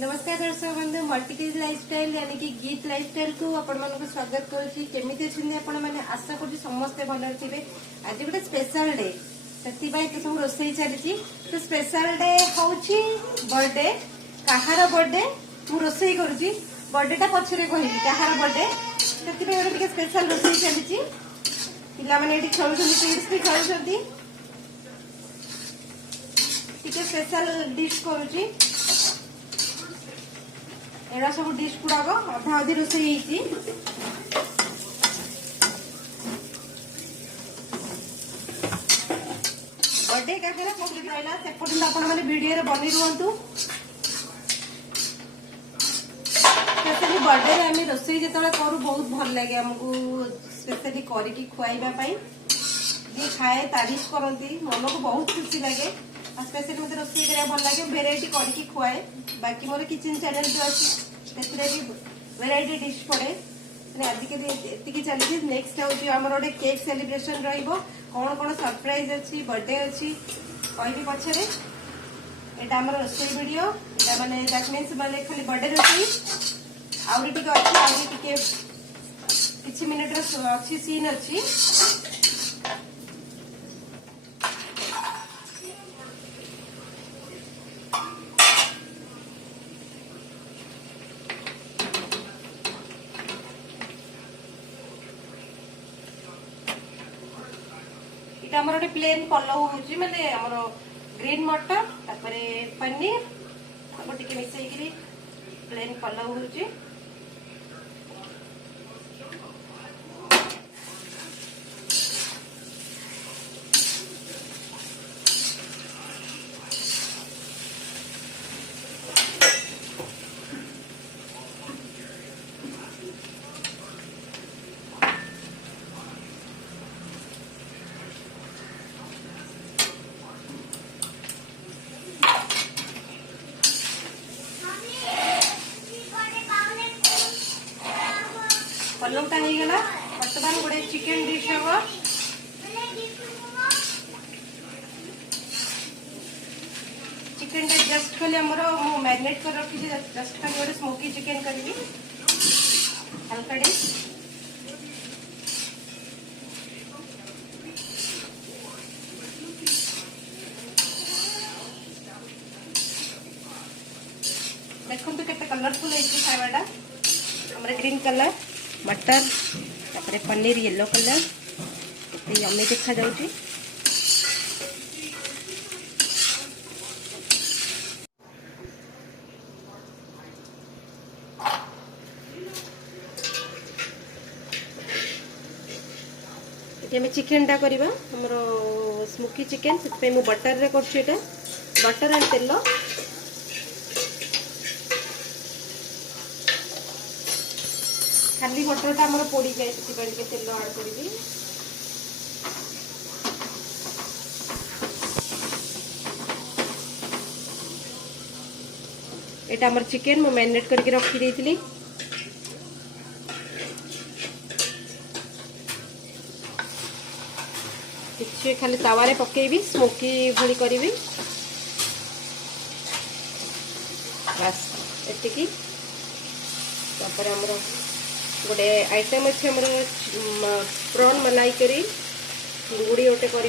नमस्कार दर्शक बंधु मल्टीकेज लाइफस्टाइल यानी कि गीत लाइफस्टाइल को आपण मानक स्वागत करुच्ची केमिति अछिन आपण माने आशा करूची समस्त भल थिबे। आज गोटे स्पेशल डे सेति बाय तो सब रोसई चलीची तो स्पेशल डे होची बर्थडे काहार बर्थडे मु रोसई करूची बर्थडे टा पछरे कहिबी काहार बर्थडे सेति बाय गोटे टिके स्पेशल रोसई चलीची पिला माने एठी खेलुछंती किड्स भी खेलुछंती टिके स्पेशल डिश करूची एड़ा सब डिश गुड़ाक अधा अधी रोसई बर्थडे काकर कम्प्लीट रहा से पर्यटन आपण मैंने वीडियो बनी रुहतु। स्पेशली बर्थडे आम रोसई जो करूँ बहुत भल लगे आमको स्पेशली करके खुआइबा जी खाए तारीफ करती मन को बहुत खुशी लगे स्पेशली मत रोसई करा भल लगे भेराइटी करके खुआए बाकी मोर किचन चैनल जो अच्छी भेराइटी डिश पड़े आज के चलती नेक्स्ट हूँ आम गोटे केक सेलिब्रेशन कौन कौन सरप्राइज अच्छी बर्थडे अच्छी कहि पछरे एटा हमर रोसई वीडियो एटा माने दैट मींस माने खाली बर्थडे रोसई आउरी टिके अच्छी आउरी टिके किछि मिनिट रो अच्छी सीन अच्छी इटा हमर गोटे प्लेन पलव होची माने हमर ग्रीन मटर तापरे पनीर सब टिके मिसई करी प्लेन पलव होची। पलवटा हो गला बर्तमान गोटे चिकेन डिश हम चिकेन जस्ट खाली मैरिनेट कर रखी जस्ट खाली गोटे स्मोकी चिकेन करी हल्का डिश देखो तो केते कलरफुल है खावाटा हमरे ग्रीन कलर मटर तापरे पनीर येलो कलर केते यम्मी देखा जाउची। एमे चिकन टा करबा हमरो स्मोकी चिकन से पे मु बटर रे करछि एटा बटर एंड तेल खाली बटरटा आम पोड़ी जाए से तेल आड करी एटा हमर चिकन मु मैरिनेट करके रखी देइतिली किछि खाली तावारे पकेबी स्मोकी भली करीबी बस एतिकी तापर हमर गोटे आइटम अच्छे हमर प्रॉन मलाई करी चिंगुड़ी गोटे करी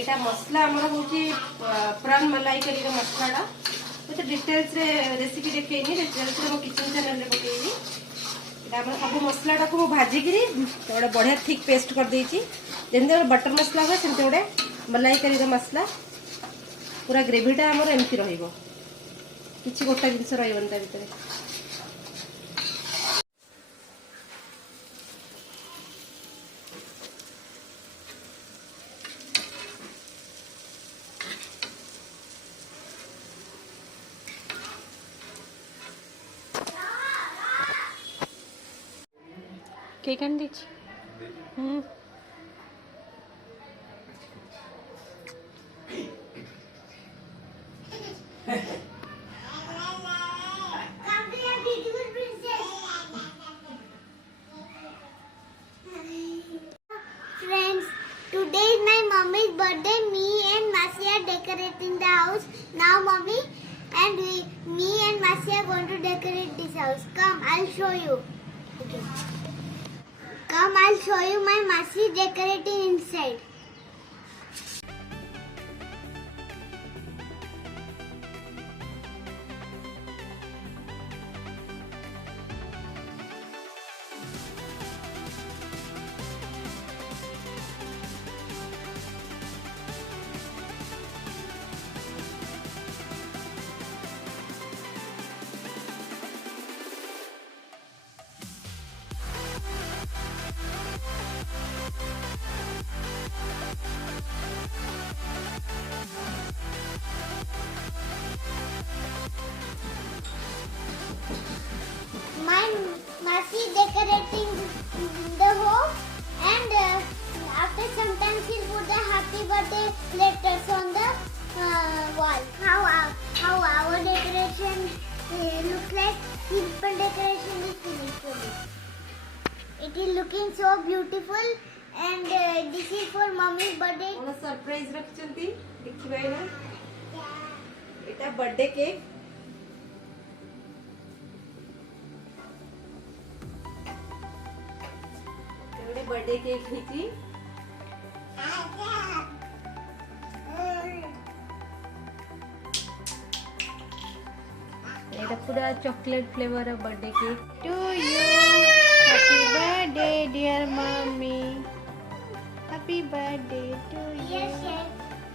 एटा मसला हमर होची प्रॉन मलाई करी मसलाटा तो डिटेल्स रे रेसिपी देखैनी डिटेल्स रे मो किचन चैनल रे पकेइनी एटा हम सब मसलाटा को भाजी करी थोड़ा बढ़िया थिक पेस्ट कर देइची जेंते बटर मसला हो सेंते ओडे मलाई करी रे मसला पूरा ग्रेवीटा हमर एमती रहिबो किछि गोटा जिंस रहिबन ता भितरे केक आन दीची Now, mommy and me and Masi are going to decorate this house. Come, I'll show you. Okay. Come, I'll show you my Masi decorating inside. My Masi decorating the home, and after some time she'll put the happy birthday letters on the wall. How our decoration looks like. Simple decoration is finished. It is looking so beautiful, and this is for mommy's birthday. कौन surprise रखचंती देखिबा ना एटा birthday cake एटा birthday cake हिची एटा पूरा chocolate flavour birthday cake to you happy birthday dear mummy happy birthday to you Yes, yes.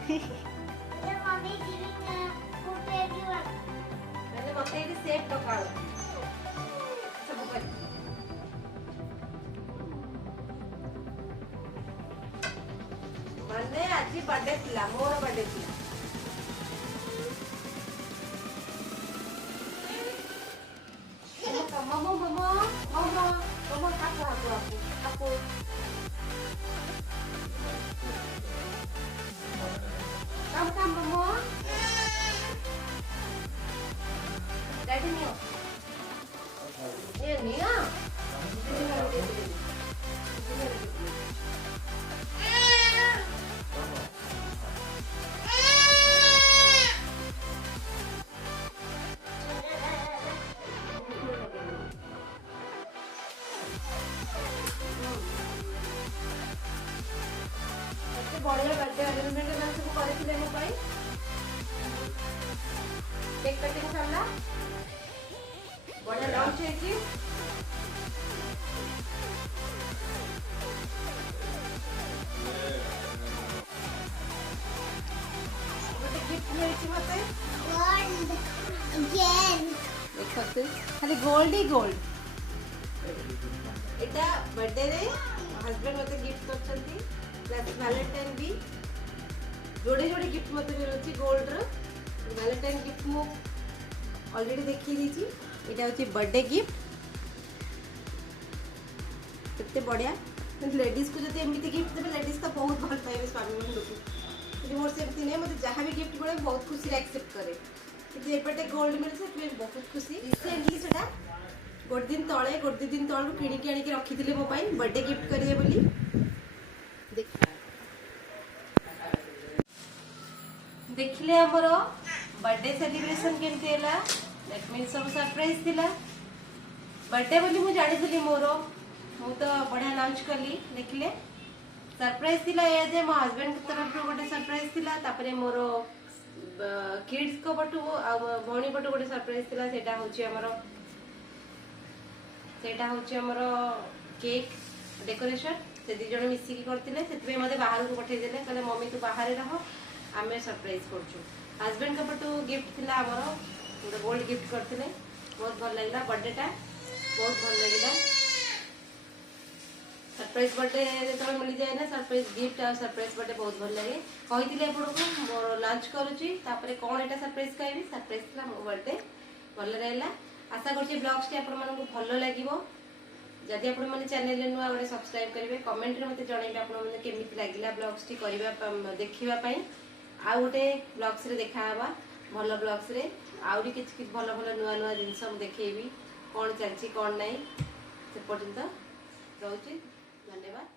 The mommy is giving food to everyone. मैंने मते ये सेट पकाओ सब कर माने आज बर्थडे थिला मोर बर्थडे थिला मम्मा काको Come, Momo. Daddy, Neo. Neo. बढ़िया बर्थडे अरेंजमेंट ना सब करथिले मो पई केक कटिंग सरला बढ़िया लंच है कि गोटे गिफ्ट मिलछि मते Gold again. देखते खाली गोल्ड ही गोल्ड एटा बर्थडे रे हस्बैंड मते गिफ्ट करछंती प्लस वैलेंटाइन भी जोड़े जोड़े गिफ्ट मते मिलुछि गोल्ड रो वैलेंटाइन गिफ्ट मो ऑलरेडी देखि दीची एटा होछि बर्थडे गिफ्ट कितने बढ़िया लेडीज को जदि एमती गिफ्ट देबे लेडीज तो बहुत भल पाइबे स्वामी मन लोग कि मोर सेमती नै मते जहां भी गिफ्ट मिले बहुत खुशी रे एक्सेप्ट करे कि एपटे गोल्ड मिले से बहुत खुशी रिसेंटली सेटा गोट दिन तळु किणी के आनी के रखिथिले मो पई बर्थडे गिफ्ट करिए बोली देखिले हमर बर्थडे सेलिब्रेशन केमती हैला दैट मींस सब सरप्राइज थिला बर्थडे बोली मु जानि थली मोरो मु तो बढ़िया लॉन्च कली देखिले सरप्राइज थिला ए जे मो हस्बैंड के तरफ रो गोटे सरप्राइज थिला तापरे मोरो किड्स को पटु आ भौणी पटु गोटे सरप्राइज थिला सेटा होची हमरो केक डेकोरेशन से दी जण मिसी की करथिले सेतबे मते बाहर को पठै देले कहले मम्मी तू बाहर रहो आमे सरप्राइज करछु हस्बैंड के पटु गिफ्ट थिला हमरो गोल्ड गिफ्ट करथिले बहुत भल लागला बर्थडे टा बहुत भल लागला सरप्राइज बर्थडे तो मिल जाए ना सरप्राइज गिफ्ट और सरप्राइज बर्थडे बहुत भल लगे कही आपको मोर लंच करुच्ची कौन एटा सरप्राइज कहबी सरप्राइज था मो बर्थडे भल रहा आशा कर ब्लॉग्स टी आपको भल लगे जदि आप चैनल नुआ गोटे सब्सक्राइब करेंगे कमेंट में मत जनइबे आपमि लगे ब्लॉग्स टी देखापी आउ गोटे ब्लॉग्स देखा भल ब्लॉग्स आहरी किसी भल भल नुआ नुआ जिनस देखी कौन चलती कौन ना से पर्यंत रोचे धन्यवाद।